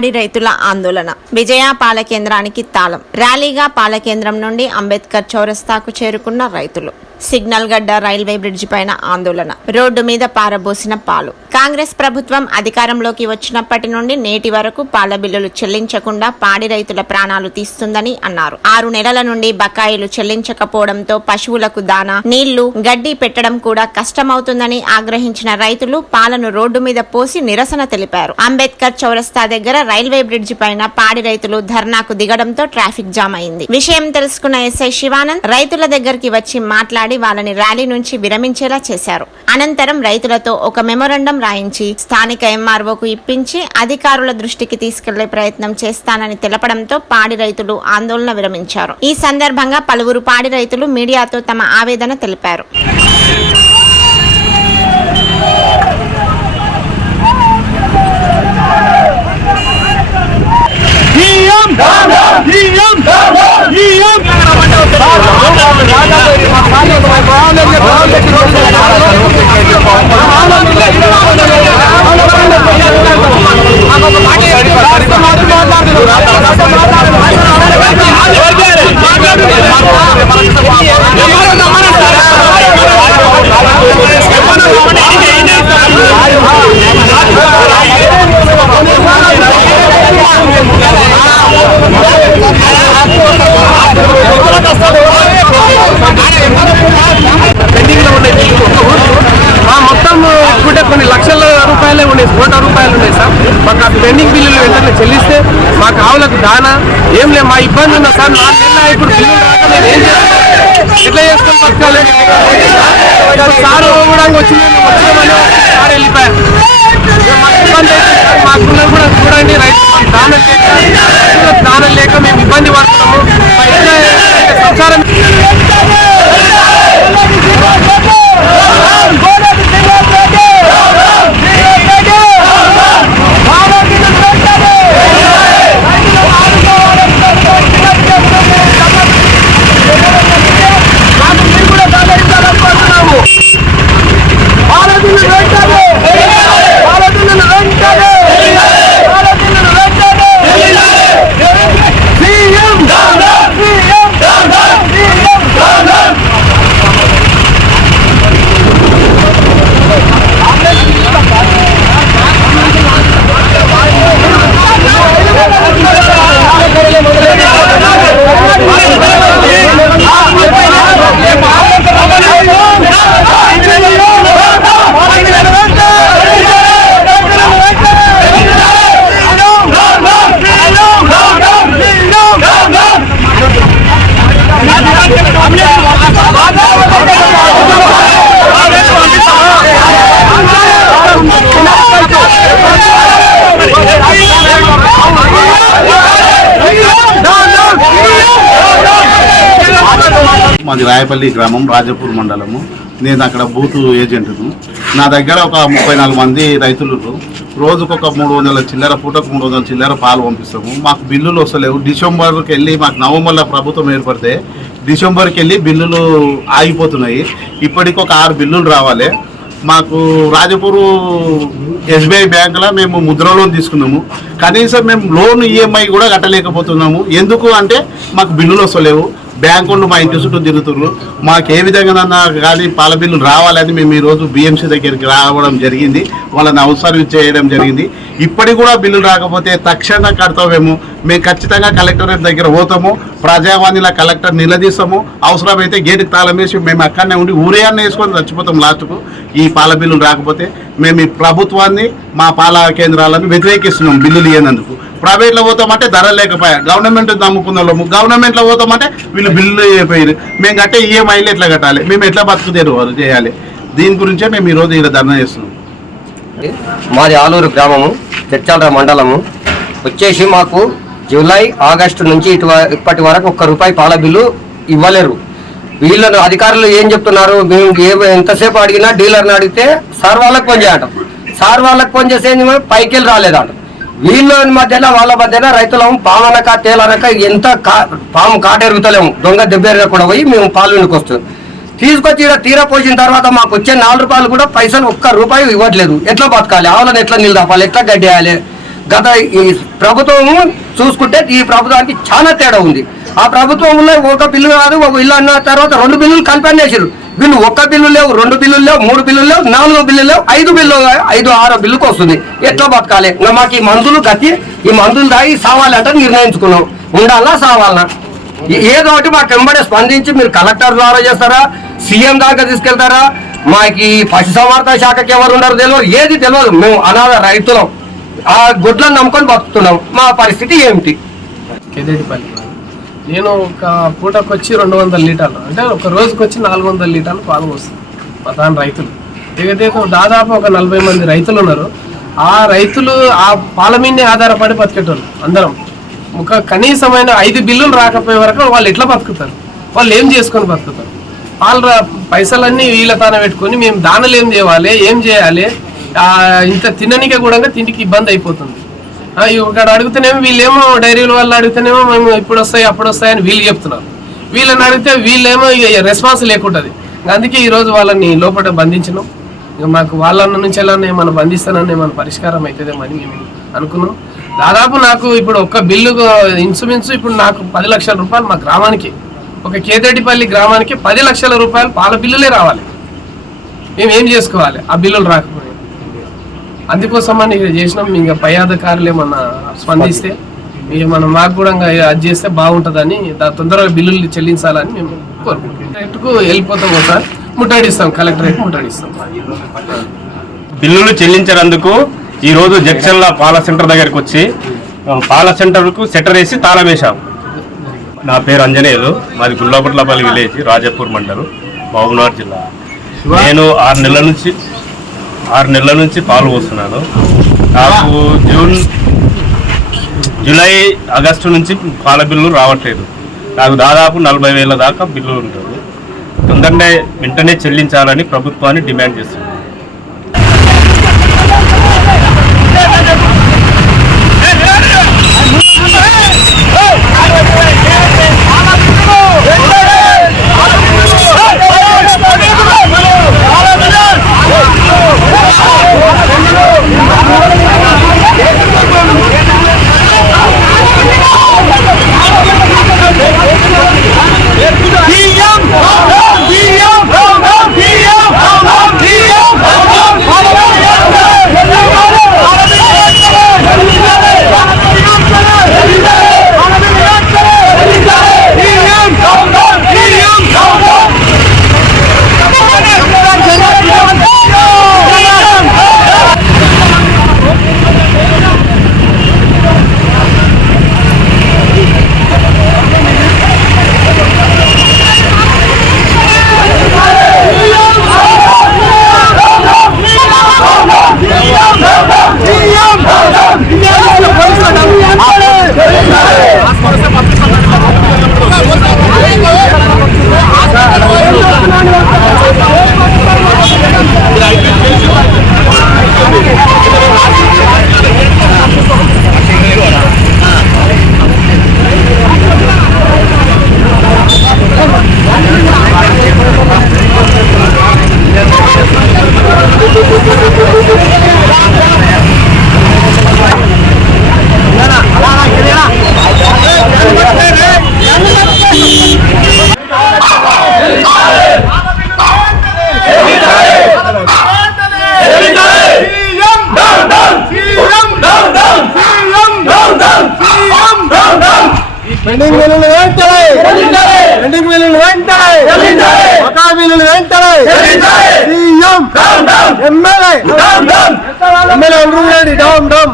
పాడి రైతుల ఆందోళన. విజయ పాల కేంద్రానికి తాళం. ర్యాలీగా పాల కేంద్రం నుండి అంబేద్కర్ చౌరస్తాకు చేరుకున్న రైతులు. సిగ్నల్ గడ్డ రైల్వే బ్రిడ్జి పైన ఆందోళన. రోడ్డు మీద పారబోసిన పాలు. కాంగ్రెస్ ప్రభుత్వం అధికారంలోకి వచ్చినప్పటి నుండి నేటి వరకు పాల బిల్లులు చెల్లించకుండా పాడి రైతుల ప్రాణాలు తీస్తుందని అన్నారు. ఆరు నెలల నుండి బకాయిలు చెల్లించకపోవడంతో పశువులకు దానా నీళ్ళు గడ్డి పెట్టడం కూడా కష్టమవుతుందని ఆగ్రహించిన రైతులు పాలను రోడ్డు మీద పోసి నిరసన తెలిపారు. అంబేద్కర్ చౌరస్తా దగ్గర రైల్వే బ్రిడ్జి పైన పాడి రైతులు ధర్నాకు దిగడంతో ట్రాఫిక్ జామ్ అయింది. విషయం తెలుసుకున్న ఎస్ఐ శివానంద్ రైతుల దగ్గరికి వచ్చి మాట్లాడి వాళ్ళని ర్యాలీ నుంచి విరమించేలా చేశారు. అనంతరం రైతులతో ఒక మెమొరండం రాయించి స్థానిక ఎంఆర్ఓకు ఇప్పించి అధికారుల దృష్టికి తీసుకెళ్ళే ప్రయత్నం చేస్తానని తెలపడంతో పాడి రైతులు ఆందోళన విరమించారు. ఈ సందర్భంగా పలువురు పాడి రైతులు మీడియాతో తమ ఆవేదన తెలిపారు సీఎం సీఎం సీఎం పెండింగ్లో ఉన్నాయి బిల్లు ఆ మొత్తం కూడా కొన్ని లక్షల రూపాయలే ఉన్నాయి కోట్ల రూపాయలు ఉన్నాయి సార్ మాకు ఆ పెండింగ్ బిల్లులు వెంటనే చెల్లిస్తే మాకు ఆవులకు దానా ఏం లేదు మా ఇబ్బంది ఉన్నా సార్ నాలుగు నెలలు ఇప్పుడు బిల్లులు రాక మేము ఏం చేస్తాం ఎట్లా చేసుకొని బతకాలి సార్ కూడా వచ్చి వచ్చినామని సార్ వెళ్ళిపోయారు. ఇక ఇబ్బంది మాకున్న కూడా చూడండి రైతు మాకు దానం లేక దానం లేక మేము ఇబ్బంది పడుతున్నాము. మా ఎట్లా సంసారం రాయపల్లి గ్రామం రాజపూర్ మండలము. నేను అక్కడ బూత్ ఏజెంట్ను. నా దగ్గర ఒక ముప్పై నాలుగు మంది రైతులు రోజుకు ఒక మూడు వందల చిల్లర పూటకు మూడు వందల చిల్లర పాలు పంపిస్తాము. మాకు బిల్లులు వస్తలేవు. డిసెంబర్కి వెళ్ళి మాకు నవంబర్లో ప్రభుత్వం ఏర్పడితే డిసెంబర్కి వెళ్ళి బిల్లులు ఆగిపోతున్నాయి. ఇప్పటికి ఒక ఆరు బిల్లులు రావాలి. మాకు రాజపూరు ఎస్బీఐ బ్యాంకులో మేము ముద్ర లోన్ తీసుకున్నాము. కనీసం మేము లోన్ ఈఎంఐ కూడా కట్టలేకపోతున్నాము. ఎందుకు అంటే మాకు బిల్లులు వస్తలేవు. బ్యాంకులు మా ఇంటి చుట్టూ తిరుగుతున్నారు మాకు ఏ విధంగా కానీ పాల బిల్లులు రావాలని మేము ఈరోజు బిఎంసీ దగ్గరికి రావడం జరిగింది. వాళ్ళని అవసరం చేయడం జరిగింది. ఇప్పటికి కూడా బిల్లులు రాకపోతే తక్షణ కడతామేమో మేము ఖచ్చితంగా కలెక్టరేట్ దగ్గర పోతాము. ప్రజావాణిలో కలెక్టర్ నిలదీస్తాము. అవసరమైతే గేటుకు తాళం వేసి మేము అక్కడనే ఉండి ఊరే వేసుకొని చచ్చిపోతాం లాస్ట్కు. ఈ పాల బిల్లులు రాకపోతే మేము ఈ ప్రభుత్వాన్ని మా పాల కేంద్రాలను వ్యతిరేకిస్తున్నాం బిల్లులు ఇవ్వనందుకు ప్రైవేట్లో పోతామంటే ధర లేకపోయా? గవర్నమెంట్ నమ్ముకున్న వాళ్ళము గవర్నమెంట్లో పోతామంటే వీళ్ళు బిల్లు అయిపోయారు మేము కట్టే ఈఎంఐలు ఎట్లా కట్టాలి? మేము ఎట్లా బతుకు తెరువు చేయాలి? దీని గురించే మేము ఈరోజు ఇక్కడ ధర్నా చేస్తున్నాం. మాది ఆలూరు గ్రామము తెచ్చాల మండలము. వచ్చేసి మాకు జూలై ఆగస్టు నుంచి ఇటు ఇప్పటి వరకు ఒక్క రూపాయి పాల బిల్లు ఇవ్వలేరు. వీళ్ళను అధికారులు ఏం చెప్తున్నారు? మేము ఏ ఎంతసేపు అడిగినా డీలర్ని అడిగితే సార్ వాళ్ళకి ఫోన్ చేయటం సార్ వాళ్ళకి ఫోన్ చేసే పైకి వెళ్ళి రాలేదంట. వీళ్ళ మధ్యన వాళ్ళ మధ్యన రైతులం పామనక తేలనక ఎంత కా- పాము కాటెరుగుతలేము. దొంగ దెబ్బ కూడా పోయి మేము పాలు వస్తుంది తీసుకొచ్చి ఇక్కడ తీర పోసిన తర్వాత మాకు వచ్చే నాలుగు రూపాయలు కూడా పైసలు ఒక్క రూపాయి ఇవ్వట్లేదు. ఎట్లా బతకాలి? ఆవులను ఎట్లా నిలదాపాలి ఎట్లా గడ్డేయాలి గత ఈ ప్రభుత్వము చూసుకుంటే ఈ ప్రభుత్వానికి చాలా తేడా ఉంది. ఆ ప్రభుత్వంలో ఒక బిల్లు కాదు ఒక ఇల్లు అన్న తర్వాత రెండు బిల్లులు కలిపి అనేసారు వీళ్ళు ఒక్క బిల్లు లేవు రెండు బిల్లులు లేవు మూడు బిల్లులు లేవు నాలుగు బిల్లులు లేవు ఐదు బిల్లు ఐదు ఆరో బిల్లుకు వస్తుంది. ఎట్లా బతకాలి? మాకు ఈ మందులు గతి ఈ మందులు తాగి సావాలంటే నిర్ణయించుకున్నాం. ఉండాలా సావాలనా? ఏదో ఒకటి మాకు వెంబడే స్పందించి మీరు కలెక్టర్ ద్వారా చేస్తారా? సీఎం దాకా తీసుకెళ్తారా? మాకు ఈ పశుసంవర్ధక శాఖకి ఎవరు ఉన్నారు తెలియదు ఏది తెలియదు మేము అనాథ రైతులం. ఆ గుడ్లను నమ్ముకొని బతుకుతున్నాం. మా పరిస్థితి ఏమిటి? నేను ఒక పూటకు వచ్చి రెండు వందల లీటర్లు అంటే ఒక రోజుకి వచ్చి నాలుగు వందల లీటర్లు పాలు పోస్తుంది మా రైతులు. దిగతే దాదాపు ఒక నలభై మంది రైతులు ఉన్నారు. ఆ రైతులు ఆ పాల మీదనే ఆధారపడి బతికేటోళ్ళు అందరం. ఒక కనీసమైన ఐదు బిల్లులు రాకపోయే వరకు వాళ్ళు ఎట్లా బతుకుతారు? వాళ్ళు ఏం చేసుకొని బతుకుతారు? వాళ్ళ పైసలన్నీ వీళ్ళ తాన పెట్టుకొని మేము దానలు ఏం చేయాలి ఏం చేయాలి? ఇంత తిననికే కూడా తిండికి ఇబ్బంది అయిపోతుంది. ఇక్కడ అడిగితేనేమో వీళ్ళేమో డైరీల వాళ్ళు అడిగితేనేమో మేము ఇప్పుడు వస్తాయి అప్పుడు వస్తాయి అని వీళ్ళు చెప్తున్నారు. వీళ్ళని అడిగితే వీళ్ళేమో ఇక రెస్పాన్స్ లేకుంటుంది. అందుకే ఈరోజు వాళ్ళని లోపల బంధించినాం. ఇక మాకు వాళ్ళ నుంచి ఎలా మనం బంధిస్తానని మన పరిష్కారం అవుతుందేమని మేము అనుకున్నాం. దాదాపు నాకు ఇప్పుడు ఒక్క బిల్లు ఇన్సూరెన్స్ ఇప్పుడు నాకు పది లక్షల రూపాయలు మా గ్రామానికి. ఒక కేతేటిపల్లి గ్రామానికి పది లక్షల రూపాయలు పాల బిల్లులే రావాలి. మేము ఏం చేసుకోవాలి? ఆ బిల్లులు రాకపోయి అందుకోసమని ఇక చేసినాం. ఇంకా పై అధికారులు ఏమన్నా స్పందిస్తే ఇక మనం మాకు కూడా ఇంకా అది చేస్తే బాగుంటుందని దా- తొందరగా బిల్లులు చెల్లించాలని మేము కోరుకుంటాం వెళ్ళిపోతాం ఒకసారి. ముట్టడిస్తాం. కలెక్టరేట్ ముట్టడిస్తాం. బిల్లులు చెల్లించినందుకు ఈరోజు రోజు పాల సెంటర్ దగ్గరికి వచ్చి పాల సెంటర్కు సెటర్ వేసి తాళం వేశాం. నా పేరు అంజనేయులు. మాది గుల్లాపట్లపల్లి విలేజ్ రాజపూర్ మండలం మహబూబ్నగర్ జిల్లా. నేను ఆరు నెలల నుంచి ఆరు నెలల నుంచి పాలు పోస్తున్నాను. నాకు జూన్ జూలై ఆగస్టు నుంచి పాల బిల్లు రావట్లేదు. నాకు దాదాపు నలభై వేల దాకా బిల్లు ఉంటుంది తొందరనే వెంటనే చెల్లించాలని ప్రభుత్వాన్ని డిమాండ్ చేస్తున్నాను. MLA MLA Reddy down down